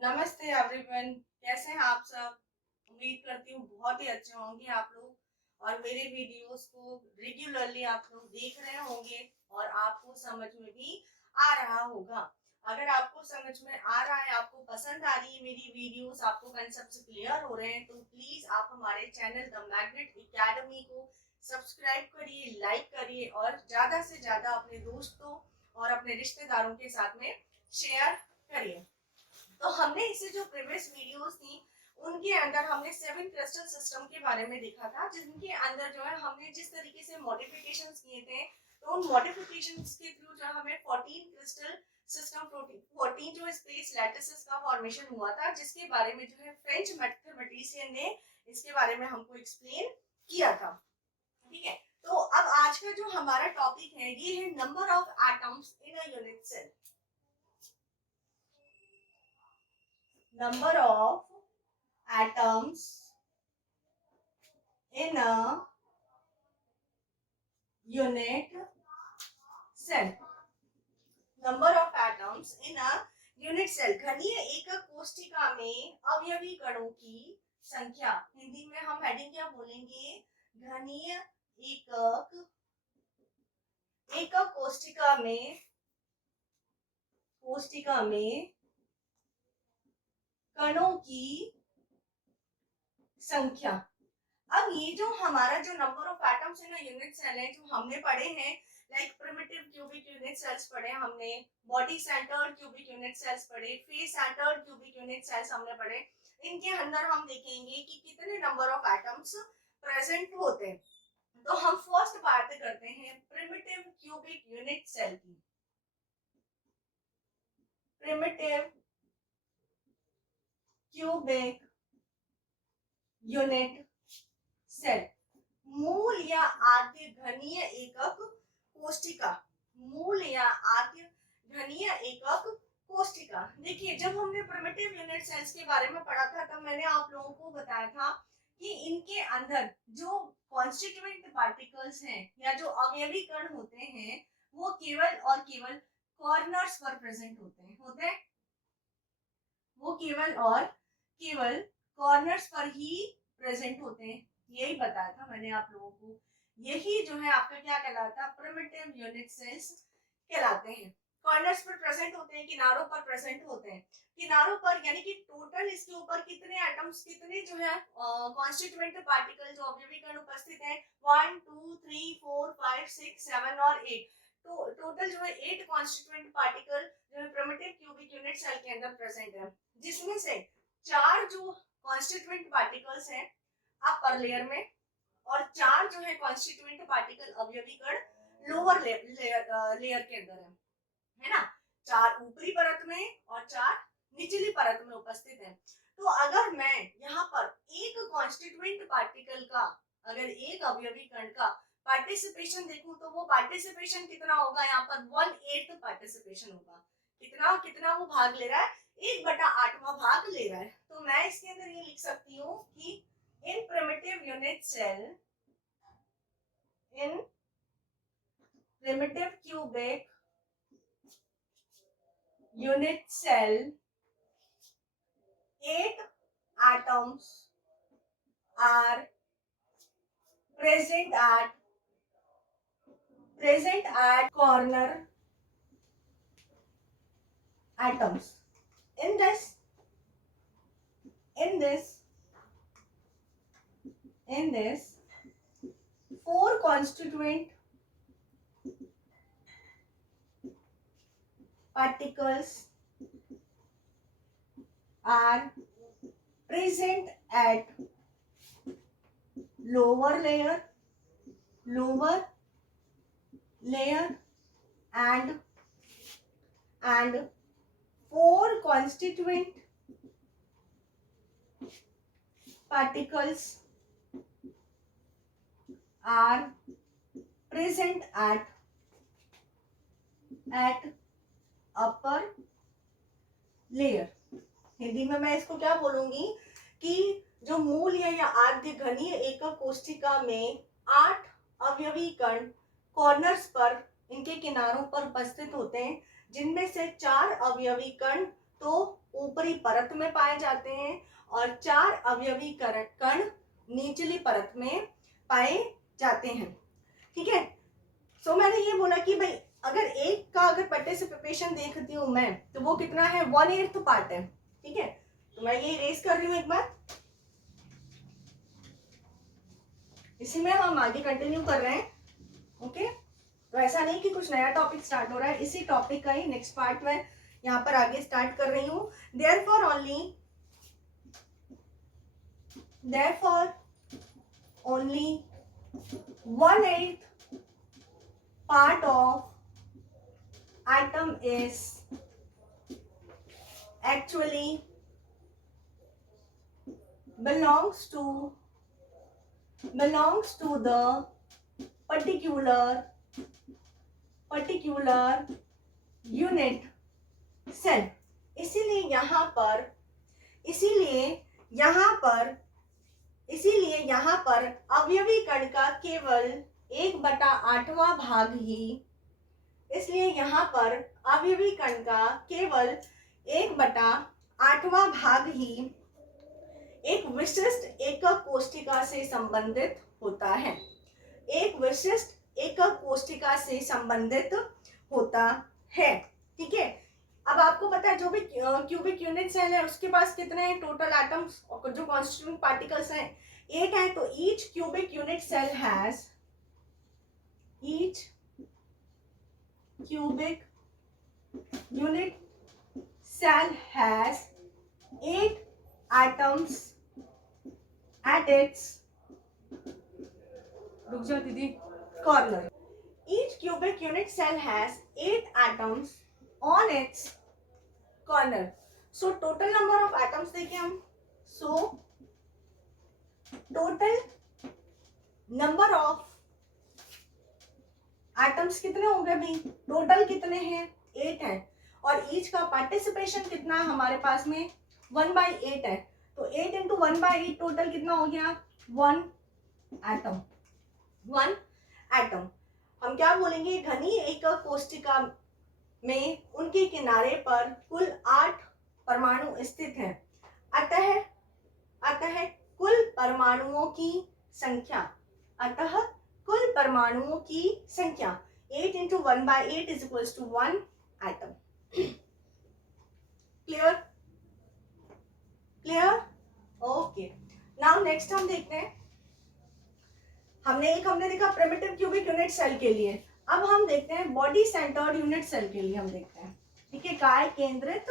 नमस्ते एवरीवन, कैसे हैं आप सब। उम्मीद करती हूँ बहुत ही अच्छे होंगे आप लोग और मेरे वीडियोस को रेगुलरली आप लोग देख रहे होंगे और आपको समझ में भी आ रहा होगा। अगर आपको समझ में आ रहा है, आपको पसंद आ रही है मेरी वीडियोस, आपको कंसेप्ट क्लियर हो रहे हैं, तो प्लीज आप हमारे चैनल द मैग्नेट एकेडमी को सब्सक्राइब करिए, लाइक करिए और ज्यादा से ज्यादा अपने दोस्तों और अपने रिश्तेदारों के साथ में शेयर करिए। तो हमने इसे जो प्रीवियस वीडियोस थी उनके अंदर हमने 7 क्रिस्टल सिस्टम के बारे में देखा था, जिनके अंदर जो है हमने जिस तरीके से मॉडिफिकेशंस किए थे, तो उन मॉडिफिकेशंस के थ्रू जो हमें 14 क्रिस्टल सिस्टम 14 जो स्पेस लैटिसेस का फॉर्मेशन हुआ था, जिसके बारे में जो है फ्रेंच मैथमेटिशियन ने इसके बारे में हमको एक्सप्लेन किया था। ठीक है, तो अब आज का जो हमारा टॉपिक है ये है number of atoms in a unit cell. Number of atoms in a unit cell. Number of atoms in a unit cell. घनीय एकक कोशिका में अवयवी कणों की संख्या। हिंदी में हम हेडिंग क्या बोलेंगे? घनीय एकक एकक कोशिका में कणों की संख्या। अब ये जो हमारा जो number of atoms in unit cell है, जो हमने पढ़े हैं, like primitive cubic unit cells पढ़े हमने, body centred cubic unit cells पढ़े, face centred cubic unit cells हमने पढ़े। इनके अंदर हम देखेंगे कि कितने नंबर ऑफ एटम्स प्रेजेंट होते हैं। तो हम फर्स्ट बात करते हैं प्रिमिटिव क्यूबिक यूनिट सेल की। प्रिमिटिव क्यूबिक यूनिट सेल, मूल या आद्य घनीय एकक कोशिका। मूल या आद्य घनीय एकक कोशिका। देखिए, जब हमने प्रिमिटिव यूनिट सेल्स के बारे में पढ़ा था, तब मैंने आप लोगों को बताया था कि इनके अंदर जो कॉन्स्टिट्यूएंट पार्टिकल्स हैं या जो अवयवी कण होते हैं, वो केवल और केवल कॉर्नर्स पर प्रेजेंट होते हैं। वो केवल और केवल कॉर्नर्स पर ही प्रेजेंट होते हैं। यही बताया था मैंने आप लोगों को। यही जो है आपका क्या कहलाता है? प्रिमिटिव यूनिट सेल्स कहलाते हैं। कॉर्नर्स पर प्रेजेंट होते हैं, किनारों पर प्रेजेंट होते हैं। किनारों पर यानी कि टोटल इसके ऊपर कितने एटम्स, कितने जो है कॉन्स्टिट्यूएंट पार्टिकल जो अवयवी कण उपस्थित हैं? 1 2 3 4 5 6 7 और 8। तो टोटल जो है 8 कॉन्स्टिट्यूएंट पार्टिकल जो है प्रिमिटिव क्यूबिक यूनिट सेल के अंदर प्रेजेंट है, जिसमें से 4 जो कॉन्स्टिट्यूएंट पार्टिकल्स हैं अपर लेयर में और 4 जो है कॉन्स्टिट्यूएंट पार्टिकल अवयवी कण लोअर लेयर के अंदर है ना। 4 ऊपरी परत में और 4 निचली परत में उपस्थित है। तो अगर मैं यहाँ पर एक कॉन्स्टिट्यूएंट पार्टिकल का, अगर एक अवयवी कण का पार्टिसिपेशन देखूं, तो वो पार्टिसिपेशन कितना होगा? यहाँ पर 1/8 पार्टिसिपेशन होगा। कितना कितना वो भाग ले रहा है? 1/8वां भाग ले रहा है। तो मैं इसके अंदर ये लिख सकती हूँ कि इन primitive unit cell, in primitive cubic unit cell, 8 atoms are present at corner atoms. In this 4 constituent particles are present at lower layer and 4 constituent particles are present at upper layer। Hindi में मैं इसको क्या बोलूंगी कि जो मूल या आद्य घनीय एकक कोशिका में 8 अवयवी कण कॉर्नर्स पर, इनके किनारों पर उपस्थित होते हैं, जिनमें से 4 अवयवी कण तो ऊपरी परत में पाए जाते हैं और 4 अवयवी कण निचली परत में पाए जाते हैं। ठीक है, सो मैंने ये बोला कि भाई अगर एक का अगर पार्टिसिपेशन देखती हूँ मैं तो वो कितना है, 1/8 पार्ट है। ठीक है, तो मैं ये इरेज कर रही हूँ एक बार, इसी में हम आगे कंटिन्यू कर रहे हैं। ओके, तो ऐसा नहीं कि कुछ नया टॉपिक स्टार्ट हो रहा है, इसी टॉपिक का ही नेक्स्ट पार्ट में यहाँ पर आगे स्टार्ट कर रही हूँ। therefore only 1/8 part of atom is actually belongs to the particular unit cell। इसीलिए यहाँ पर अवयवी कण का केवल 1/8वां भाग ही, इसलिए यहाँ पर अवयवी कण का केवल 1/8वां भाग ही एक विशिष्ट एकक कोशिका से संबंधित होता है, एक विशिष्ट एकक कोशिका से संबंधित होता है। ठीक है, अब आपको पता है जो भी क्यूबिक यूनिट सेल है उसके पास कितने हैं टोटल एटम्स और जो कॉन्स्टिट्यूएंट पार्टिकल्स हैं 8 है। तो each cubic unit cell has 8 atoms at its, रुक जाओ दीदी, corner। Each cubic unit cell has 8 atoms on its corner। So total number of atoms देखें हम, so total number of atoms कितने हो गए भाई, टोटल कितने हैं 8 है, और ईच का पार्टिसिपेशन कितना हमारे पास में 1/8 है। तो 8 इंटू 1/8 टोटल कितना हो गया, 1 एटम। हम क्या बोलेंगे, घनीय एकक कोशिका में उनके किनारे पर कुल 8 परमाणु स्थित हैं। अतः कुल परमाणुओं की संख्या 8 into 1/8 is equals to 1 atom. Clear? Okay, now next हम देखते हैं, हमने देखा प्रिमिटिव क्यूबिक यूनिट सेल के लिए, अब हम देखते हैं बॉडी सेंटर्ड यूनिट सेल के लिए हम देखते हैं। ठीक है, काय केंद्रित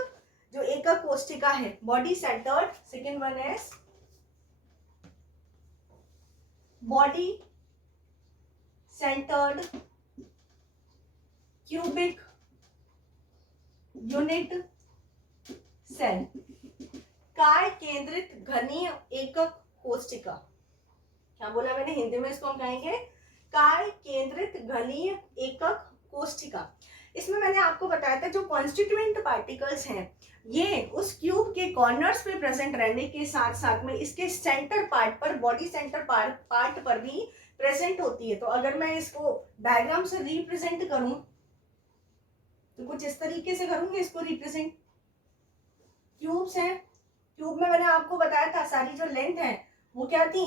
जो एकक कोशिका है, body centered, second one is body centred cubic unit cell, काय केंद्रित घनीय एकक कोशिका। क्या बोला मैंने, हिंदी में इसको हम कहेंगे काय केंद्रित घनीय एकक कोशिका। इसमें मैंने आपको बताया था जो कॉन्स्टिट्यूएंट पार्टिकल्स हैं ये उस क्यूब के कॉर्नर्स पे प्रेजेंट रहने के साथ साथ में इसके सेंटर पार्ट पर, बॉडी सेंटर पार्ट पर भी प्रेजेंट होती है। तो अगर मैं इसको डायग्राम से रिप्रेजेंट करूं तो कुछ इस तरीके से करूंगी इसको रिप्रेजेंट। क्यूब्स हैं, क्यूब में मैंने आपको बताया था सारी जो लेंथ है वो क्या थी,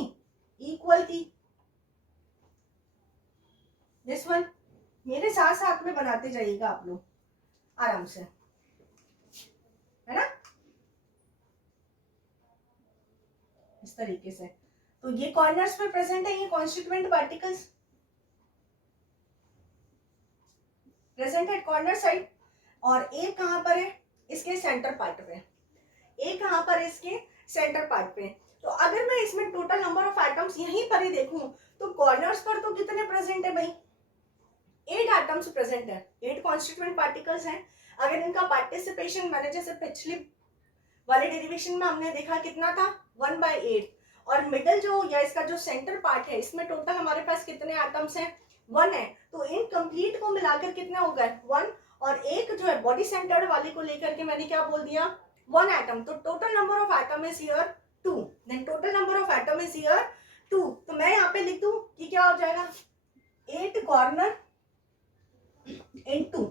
इक्वल थी। दिस वन, मेरे साथ साथ में बनाते जाइएगा आप लोग आराम से, है ना, इस तरीके से। तो ये कॉर्नर्स में प्रेजेंट है, ये कॉन्स्टिट्यूएंट पार्टिकल्स प्रेजेंट है कॉर्नर साइड, और एक कहां पर है, इसके सेंटर पार्ट पे, एक कहां पर इसके सेंटर पार्ट पे। तो अगर मैं इसमें टोटल नंबर ऑफ एटम्स यहीं पर ही देखूं तो कॉर्नर्स पर तो कितने प्रेजेंट है भाई, 8 एटम्स प्रेजेंट है, 8 कॉन्स्टिट्यूएंट पार्टिकल्स हैं। अगर इनका पार्टिसिपेशन मैंने जैसे पिछली वाले डेरिवेशन में हमने देखा कितना था, 1/8, और मिडल जो या इसका जो सेंटर पार्ट है इसमें टोटल हमारे पास कितने एटम्स हैं, 1 है। तो इन कंप्लीट को मिलाकर कितने हो गए, 1, और एक जो है बॉडी सेंटर्ड वाले को लेकर के मैंने क्या बोल दिया, 1 एटम। तो total number of atom is here 2, then total number of atom is here 2। तो मैं यहाँ पे लिख दूं कि क्या हो जाएगा, 8 कॉर्नर इनटू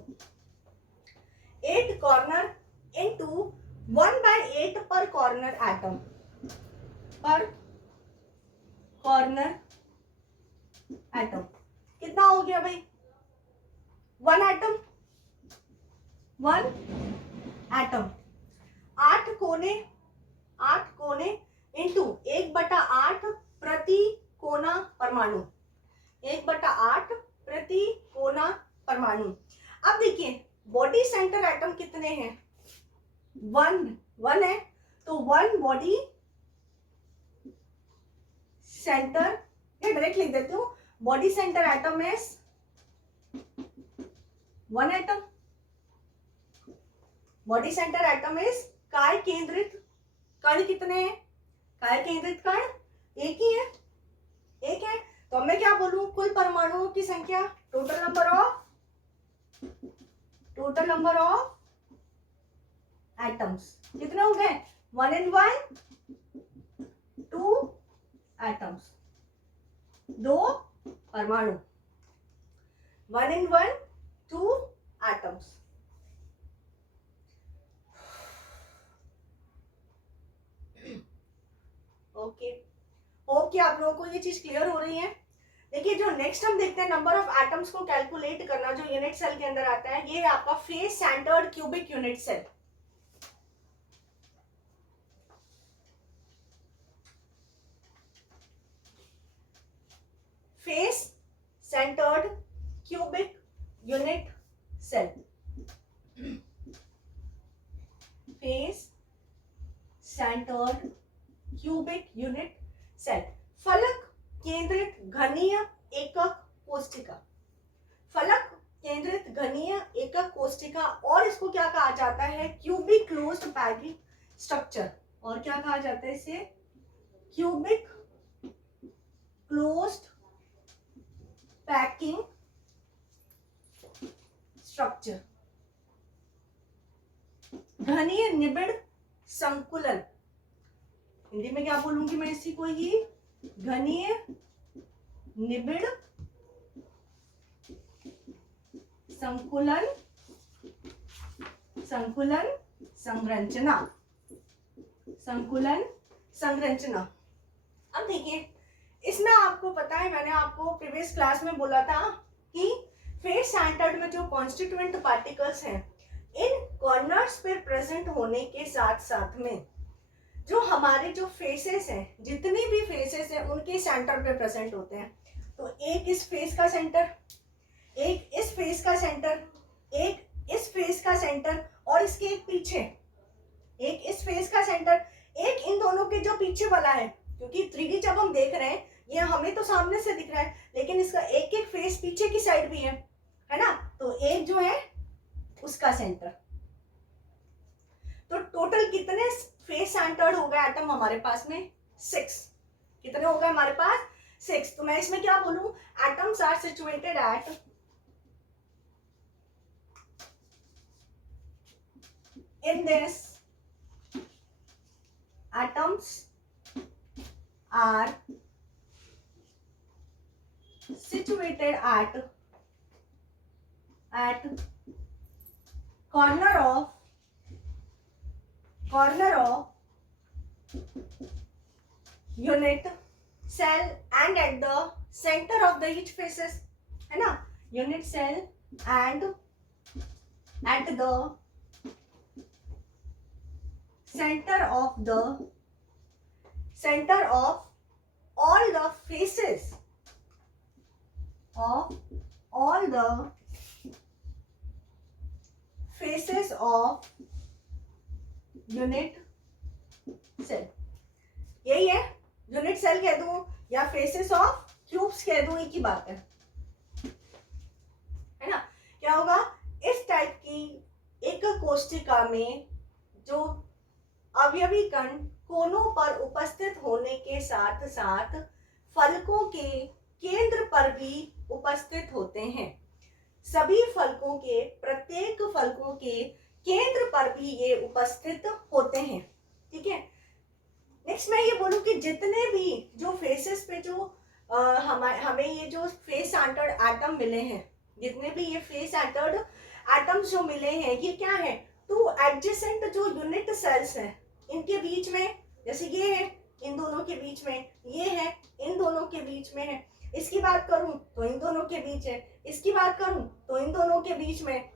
8 कॉर्नर इनटू पर कॉर्नर एटम, पर कॉर्नर एटम कितना हो गया भाई, 1 एटम, 1 एटम। 8 कोने इंटू 1/8 प्रति कोना परमाणु, 1/8 प्रति कोना परमाणु। अब देखिए बॉडी सेंटर एटम कितने हैं, 1 है, तो 1 बॉडी सेंटर, या डायरेक्ट लिख देती हूँ, body centre atom is 1 atom, body centre atom is, काय केंद्रित कण कितने हैं, काय केंद्रित कण एक ही है, एक है, तो मैं क्या बोलूं, कुल परमाणुओं की संख्या, टोटल नंबर ऑफ एटम्स कितने हो गए, 1 in 1 2 एटम्स, 2 परमाणु, 1 in 1 2 एटम्स। ओके, होप कि आप लोगों को ये चीज क्लियर हो रही है। देखिए जो नेक्स्ट हम देखते हैं नंबर ऑफ एटम्स को कैलकुलेट करना, जो यूनिट सेल के अंदर आता है, ये है आपका face centred cubic unit cell. Face centred cubic unit cell, face centred cubic unit cell. फलक केंद्रित घनीय एकक कोष्ठिका, फलक केंद्रित घनीय एकक कोष्ठिका, और इसको क्या कहा जाता है, क्यूबिक क्लोज्ड पैकिंग स्ट्रक्चर, और क्या कहा जाता है इसे, क्यूबिक क्लोज्ड पैकिंग स्ट्रक्चर। घनीय निबिड़ संकुलन, हिंदी में क्या बोलूंगी मैं इसी को ही, घनीय निबिड़ संकुलन, संकुलन संरचना, संकुलन संरचना। अब देखिए इसमें आपको पता है, मैंने आपको प्रीवियस क्लास में बोला था कि फेस सेंटर्ड में जो कॉन्स्टिट्यूएंट पार्टिकल्स हैं, इन कॉर्नर्स पे प्रेजेंट होने के साथ साथ में जो हमारे जो फेसेस हैं, जितनी भी फेसेस हैं उनके सेंटर पे प्रेजेंट होते हैं। तो एक इस फेस का सेंटर, एक इस फेस का सेंटर, एक इस फेस का सेंटर, और इसके एक पीछे, एक इस फेस का सेंटर, एक इन दोनों के जो पीछे वाला है, क्योंकि 3D जब हम देख रहे हैं ये हमें तो सामने से दिख रहा है, लेकिन इसका एक एक फेस पीछे की साइड भी है ना, तो एक जो है उसका सेंटर। तो टोटल कितने फेस सेंटर्ड हो गए एटम हमारे पास में, 6। कितने हो गए हमारे पास, 6। तो मैं इसमें क्या बोलूं, atoms are situated at, in this, atoms are situated at corner of unit cell and at the center of the each faces, है ना, unit cell and at the center of all the faces of all the faces of unit cell. यही है, unit cell कह दूं या faces of cubes कह दूं, एक ही बात है ना। क्या होगा, इस टाइप की एक कोष्ठिका में जो अवयवी कण कोनों पर उपस्थित होने के साथ साथ फलकों के केंद्र पर भी उपस्थित होते हैं। सभी फलकों के, प्रत्येक फलकों के केंद्र पर भी ये उपस्थित होते हैं। ठीक है, नेक्स्ट मैं ये बोलूं कि जितने भी जो फेसेस पे जो हमें ये जो फेस सेंटर्ड एटम मिले हैं, जितने भी ये फेस सेंटर्ड एटम्स जो मिले हैं, ये क्या है, 2 एडजेसेंट जो यूनिट सेल्स हैं, इनके बीच में, जैसे ये है इन दोनों के बीच में, ये है इन दोनों के बीच में है, इसकी बात करूं तो इन दोनों के बीच है, इसकी बात करूं तो इन दोनों के बीच में,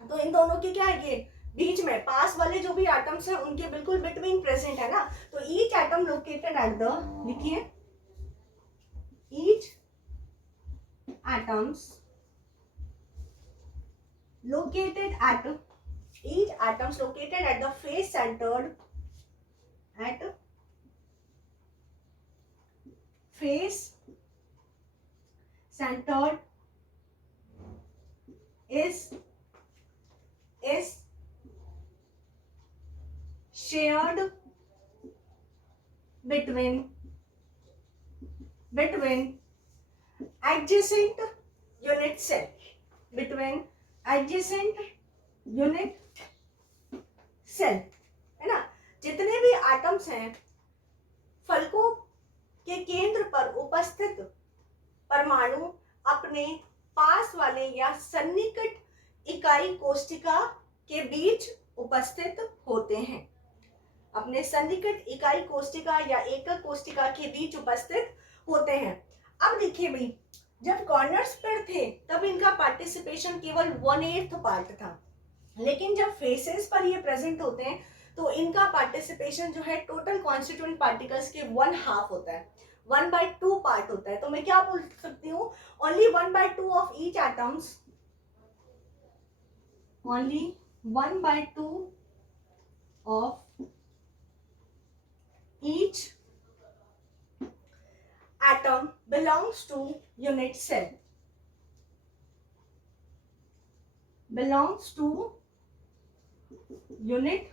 तो इन दोनों के क्या है, ये बीच में पास वाले जो भी एटम्स हैं उनके बिल्कुल बिटवीन प्रेजेंट है ना। तो each atom located at the, लिखिए each atoms located at each atoms located at the face centered at face centered is shared between adjacent unit cell, between adjacent unit cell, है ना। जितने भी atoms हैं फलकों के केंद्र पर उपस्थित परमाणु अपने पास वाले या सन्निकट इकाई कोशिका के बीच उपस्थित होते हैं, अपने सन्निकट इकाई कोशिका या एकक कोशिका के बीच उपस्थित होते हैं। अब देखिए भाई, जब कॉर्नर्स पर थे तब इनका पार्टिसिपेशन केवल 1/8 पार्ट था, लेकिन जब फेसेस पर ये प्रेजेंट होते हैं तो इनका पार्टिसिपेशन जो है टोटल कॉन्स्टिट्यूएंट पार्टिकल्स के 1/2 होता है, 1/2 पार्ट होता है। तो मैं क्या बोल सकती हूँ, only 1/2 of each atoms, only 1/2 of each atom belongs to unit cell, belongs to unit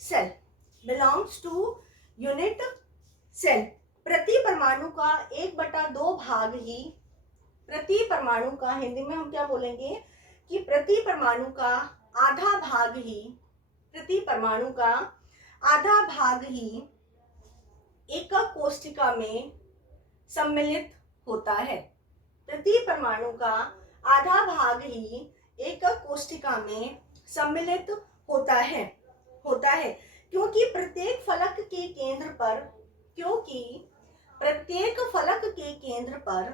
cell, belongs to unit cell। प्रति परमाणु का 1/2 भाग ही, प्रति परमाणु का हिंदी में हम क्या बोलेंगे कि प्रति परमाणु का आधा भाग ही, प्रति परमाणु का आधा भाग ही एकक कोशिका में सम्मिलित होता है। प्रति परमाणु का आधा भाग ही एकक कोशिका में सम्मिलित होता है क्योंकि प्रत्येक फलक के केंद्र पर, क्योंकि प्रत्येक फलक के केंद्र पर,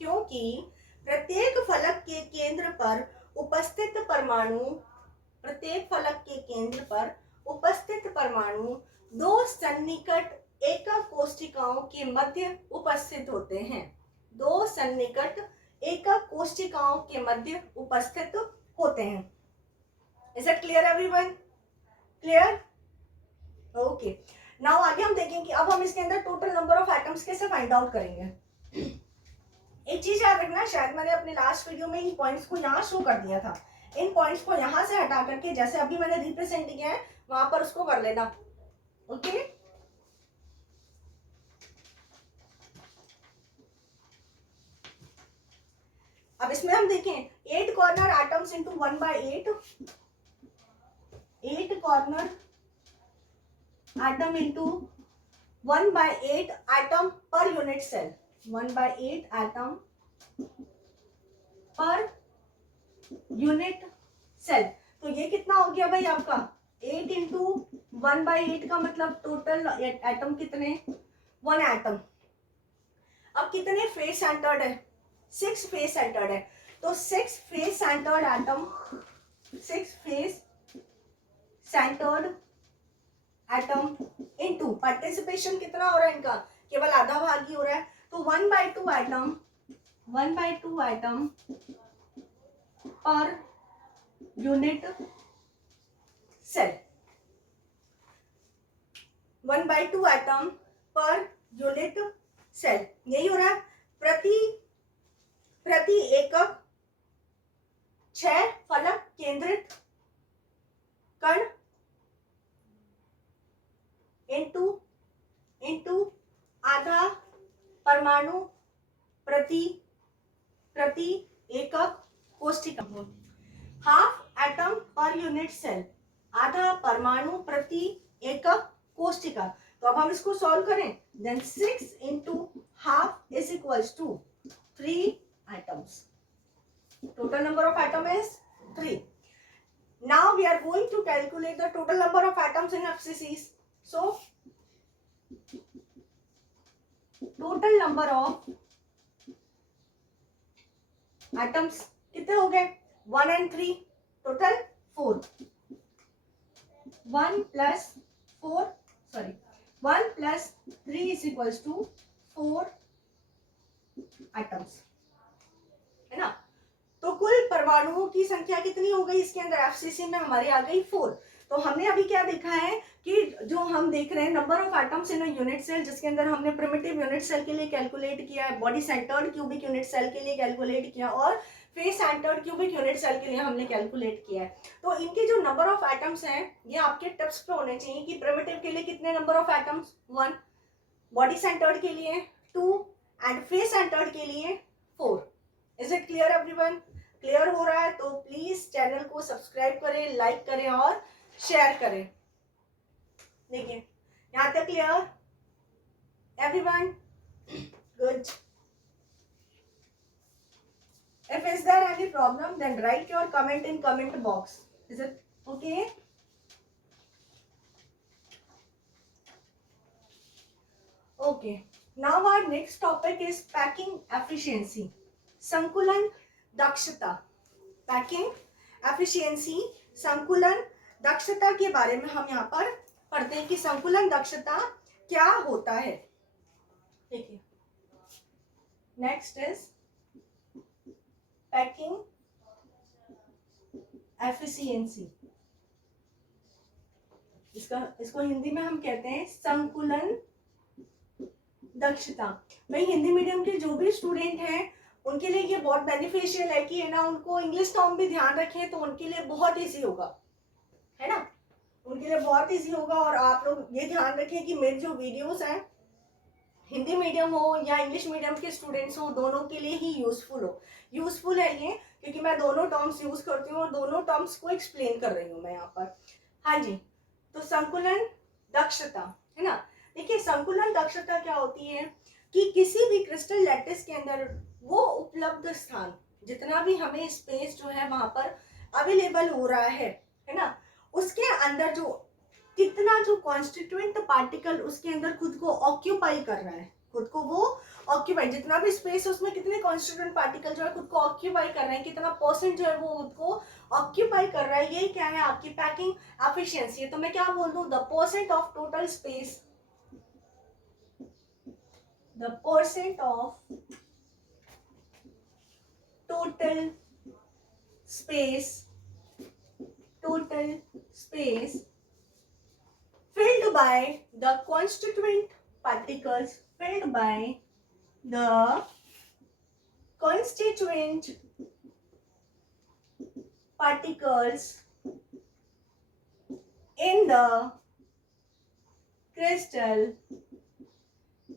क्योंकि प्रत्येक फलक के केंद्र पर उपस्थित परमाणु, प्रत्येक फलक के केंद्र पर उपस्थित परमाणु दो सन्निकट एकक कोशिकाओं के मध्य उपस्थित होते हैं, दो सन्निकट एकक कोशिकाओं के मध्य उपस्थित होते हैं। Is it clear everyone? Clear? Okay, now आगे हम देखेंगे, अब हम इसके अंदर टोटल नंबर ऑफ एटम्स कैसे फाइंड आउट करेंगे। एक चीज याद रखना, शायद मैंने अपने लास्ट वीडियो में इन पॉइंट्स को यहाँ शो कर दिया था, इन पॉइंट्स को यहाँ से हटा करके जैसे अभी मैंने रिप्रेजेंट किया है वहां पर उसको कर लेना। ओके, अब इसमें हम देखें 8 corner atoms into 1/8, 8 corner atom into 1/8 atom per unit cell, 1/8 atom per unit cell. तो ये कितना हो गया भाई आपका 8 इंटू 1/8 का मतलब टोटल एटम कितने, 1 एटम। अब कितने फेस सेंटर्ड है, 6 फेस सेंटर्ड है, तो 6 face centred atom, 6 face centred atom into participation कितना हो रहा है इनका, केवल आधा भाग ही हो रहा है, तो 1/2 atom, 1/2 atom per unit cell, 1/2 atom per unit cell, यही हो रहा है। प्रति एकक 6 फलक केंद्रित कण इंटू आधा परमाणु प्रति एकक कोशिका, half atom per unit cell, आधा परमाणु प्रति एकक कोशिका। तो अब हम इसको सॉल्व करें, then 6 into half is equals to 3 atoms, total number of atom is 3। Now we are going to calculate the total number of atoms in FCCs. So total number of atoms कितने हो गए? 1 and 3, total 4. 1 plus 3 is equals to 4 atoms, है ना? तो कुल परमाणुओं की संख्या कितनी हो गई इसके अंदर? एफसीसी में हमारी आ गई 4. तो हमने अभी क्या देखा है कि जो हम देख रहे हैं number of atoms in a unit cell, जिसके अंदर हमने प्रिमिटिव यूनिट सेल के लिए कैलकुलेट किया है, body centred cubic unit cell के लिए कैलकुलेट किया और face centred cubic unit cell के लिए हमने कैलकुलेट किया है. तो इनके जो नंबर ऑफ एटम्स हैं ये आपके टिप्स पे होने चाहिए कि प्रिमिटिव के लिए कितने number of atoms? 1, body centred के लिए 2 एंड फेस सेंटर्ड के लिए 4. Is it clear everyone? Clear हो रहा है तो प्लीज चैनल को सब्सक्राइब करें, लाइक करें और शेयर करें. देखिए यहां तक clear everyone? Good. If is there any problem, then write your comment in comment box. Is it okay? Okay. Now our next topic is packing efficiency. संकुलन दक्षता. Packing efficiency, संकुलन दक्षता के बारे में हम यहाँ पर पढ़ते हैं कि संकुलन दक्षता क्या होता है. देखिए नेक्स्ट इज पैकिंग एफिशिएंसी. इसको हिंदी में हम कहते हैं संकुलन दक्षता. भाई हिंदी मीडियम के जो भी स्टूडेंट हैं उनके लिए ये बहुत बेनिफिशियल है कि है ना, उनको इंग्लिश टर्म भी ध्यान रखें तो उनके लिए बहुत इजी होगा, है ना, उनके लिए बहुत इजी होगा. और आप लोग ये ध्यान रखें कि मेरे जो वीडियोस हैं हिंदी मीडियम हो या इंग्लिश मीडियम के स्टूडेंट्स हो दोनों के लिए ही यूजफुल है ये, क्योंकि मैं दोनों टर्म्स यूज करती हूँ और दोनों टर्म्स को एक्सप्लेन कर रही हूँ मैं यहाँ पर. हाँ जी, तो संकुलन दक्षता, है ना. देखिए संकुलन दक्षता क्या होती है कि किसी भी क्रिस्टल लैटिस के अंदर वो उपलब्ध स्थान, जितना भी हमें स्पेस जो है वहां पर अवेलेबल हो रहा है ना, उसके अंदर जो कितना जो कॉन्स्टिट्यूएंट पार्टिकल उसके अंदर खुद को ऑक्यूपाई कर रहा है, खुद को वो ऑक्यूपाई, जितना भी स्पेस है उसमें कितने कॉन्स्टिट्यूएंट पार्टिकल जो है खुद को ऑक्यूपाई कर रहे हैं, कितना परसेंट जो है वो खुद को ऑक्यूपाई कर रहा है, यही क्या है आपकी पैकिंग एफिशिएंसी है. तो मैं क्या बोल दूं, the percent of total space, the percent of total space filled by the constituent particles, filled by the constituent particles in the crystal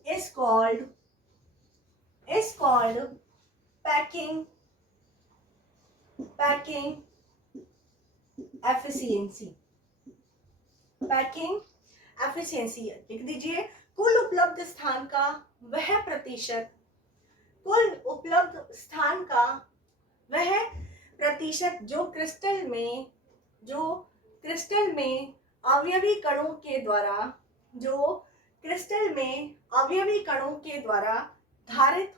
is called packing efficiency. Packing efficiency लिख दीजिए. कुल उपलब्ध स्थान का वह प्रतिशत, कुल उपलब्ध स्थान का वह प्रतिशत जो क्रिस्टल में अवयवी कणों के द्वारा, जो क्रिस्टल में अवयवी कणों के द्वारा धारित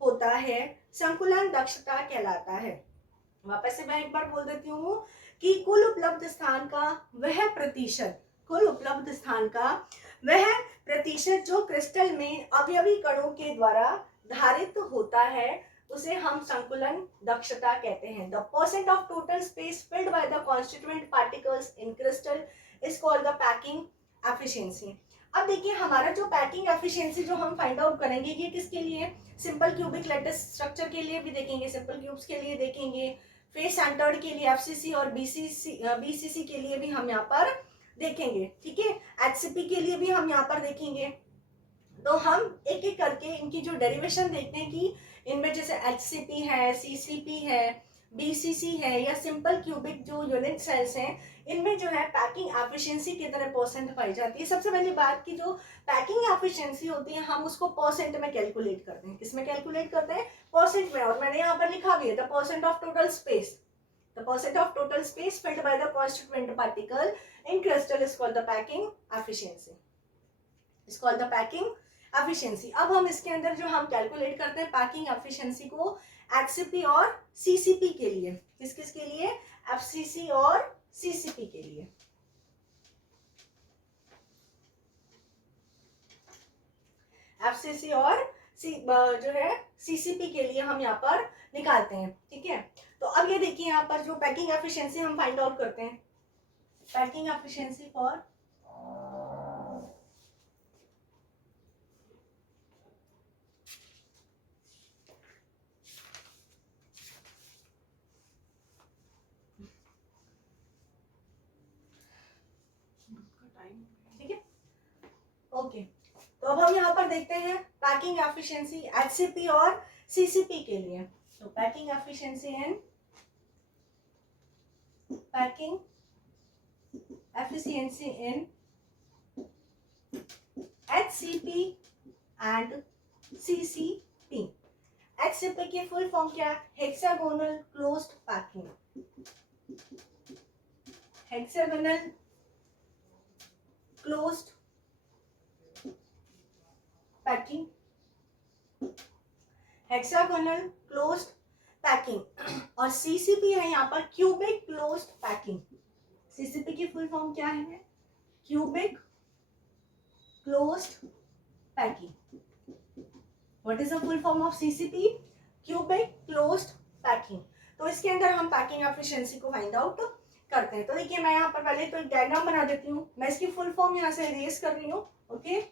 होता है संकुलन दक्षता कहलाता है. वापस से मैं एक बार बोल देती हूँ कि कुल उपलब्ध स्थान का वह प्रतिशत जो क्रिस्टल में अवयवी कणों के द्वारा धारित होता है उसे हम संकुलन दक्षता कहते हैं. The percent of total space filled by the constituent particles in crystal is called the packing efficiency. अब देखिए हमारा जो पैकिंग एफिशिएंसी जो हम फाइंड आउट करेंगे ये किसके लिए, सिंपल क्यूबिक लैटिस स्ट्रक्चर के लिए भी देखेंगे, सिंपल क्यूब्स के लिए देखेंगे, फेस सेंटर्ड के लिए एफसीसी और बीसीसी के लिए भी हम यहाँ पर देखेंगे, ठीक है, एचसीपी के लिए भी हम यहाँ पर देखेंगे. तो हम एक एक करके इनकी जो डेरिवेशन देखते हैं कि इनमें जैसे एचसीपी है, सीसीपी है, बीसीसी है या सिंपल क्यूबिक जो यूनिट सेल्स हैं, इनमें जो है पैकिंग एफिशिएंसी कितने परसेंट पाई जाती है. सबसे पहली बात की जो पैकिंग एफिशिएंसी होती है हम उसको परसेंट में कैलकुलेट करते हैं. किसमें कैलकुलेट करते हैं? परसेंट में. और मैंने यहाँ पर लिखा भी है the percent of total space, The percent of total space filled by the constituent particle in crystal is called the packing efficiency. Is called the packing efficiency. अब हम इसके अंदर जो हम कैलकुलेट करते हैं पैकिंग एफिशिएंसी को एक्सीपी और सीसीपी के लिए, किस किस के लिए, एफसीसी और सीसीपी के लिए. एफसीसी और जो है सीसीपी के लिए हम यहाँ पर निकालते हैं. ठीक है, तो अब ये देखिए यहाँ पर जो पैकिंग एफिशिएंसी हम फाइंड आउट करते हैं, पैकिंग एफिशिएंसी फॉर ओके. तो अब हम यहाँ पर देखते हैं पैकिंग एफिशिएंसी एचसीपी और सीसीपी के लिए. तो packing efficiency and packing efficiency in HCP and CCP. HCP की फुल फॉर्म क्या है, hexagonal closed packing. Hexagonal closed packing, hexagonal closed packing. और सीसीपी है यहाँ पर क्यूबिक क्लोज्ड पैकिंग. सीसीपी की फुल फॉर्म क्या है, cubic closed packing. What is the full form of CCP, cubic closed packing. तो इसके अंदर हम पैकिंग एफिशिएंसी को फाइंड आउट करते हैं. तो देखिए मैं यहाँ पर पहले तो एक डायग्राम बना देती हूँ. मैं इसकी फुल फॉर्म यहाँ से इरेज कर रही हूँ. Okay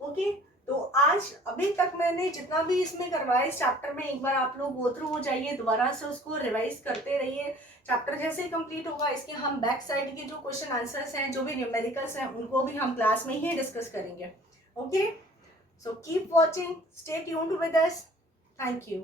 okay. तो आज अभी तक मैंने जितना भी इसमें करवाया इस चैप्टर में, एक बार आप लोग गो थ्रू हो जाइए, दोबारा से उसको रिवाइज करते रहिए. चैप्टर जैसे ही कंप्लीट होगा इसके हम बैक साइड के जो क्वेश्चन आंसर्स हैं, जो भी न्यूमेरिकल्स हैं, उनको भी हम क्लास में ही डिस्कस करेंगे. Okay, so keep watching, stay tuned with us. Thank you.